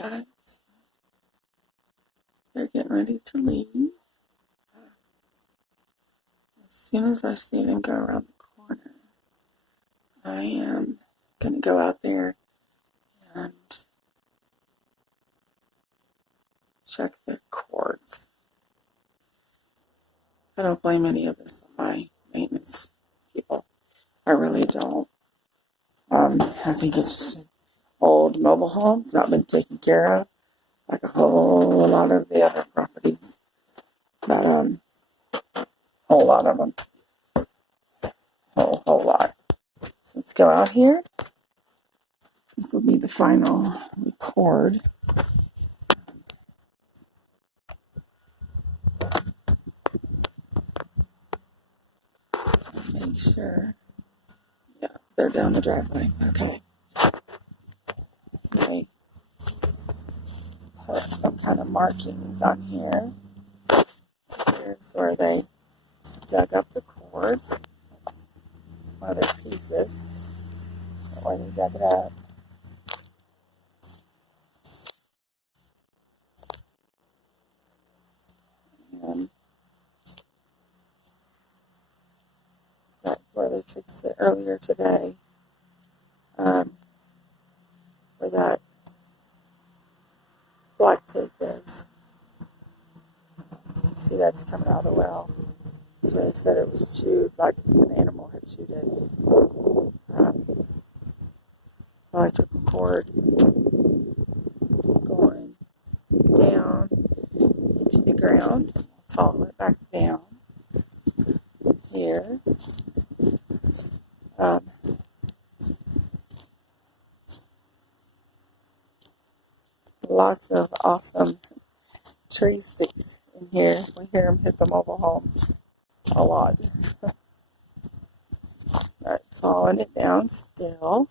guys. They're getting ready to leave. As soon as I see them go around the corner, I am going to go out there and check the cords. I don't blame any of this on my maintenance people. I really don't. I think it's just an old mobile home. It's not been taken care of like a whole lot of the other properties. But whole lot of them. Whole lot. So let's go out here. This will be the final record. Make sure. Yeah, they're down the driveway. Okay. Okay. Put some kind of markings on here. Here's where they dug up the cord. One of their pieces. Where they dug it up. And that's where they fixed it earlier today. Where that black tape is. You can see that's coming out of the well. So they said it was chewed, like an animal had chewed it. Electrical cord going down into the ground. Follow it back down here. Lots of awesome tree sticks in here. We hear them hit the mobile home a lot. Alright, following it down still.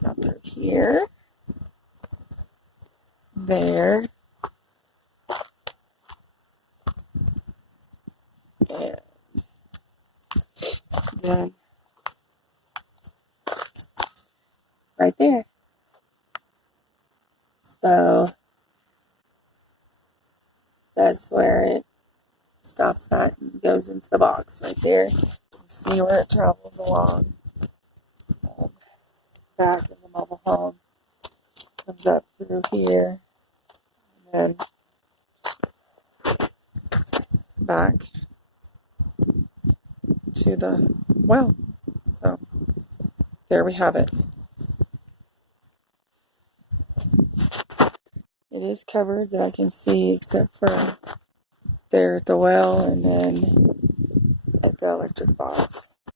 Down through here. There. And then right there. So that's where it stops at and goes into the box right there. You see where it travels along. Back of the mobile home. Comes up through here. And then back to the well. So there we have it. It is covered that I can see except for there at the well and then at the electric box.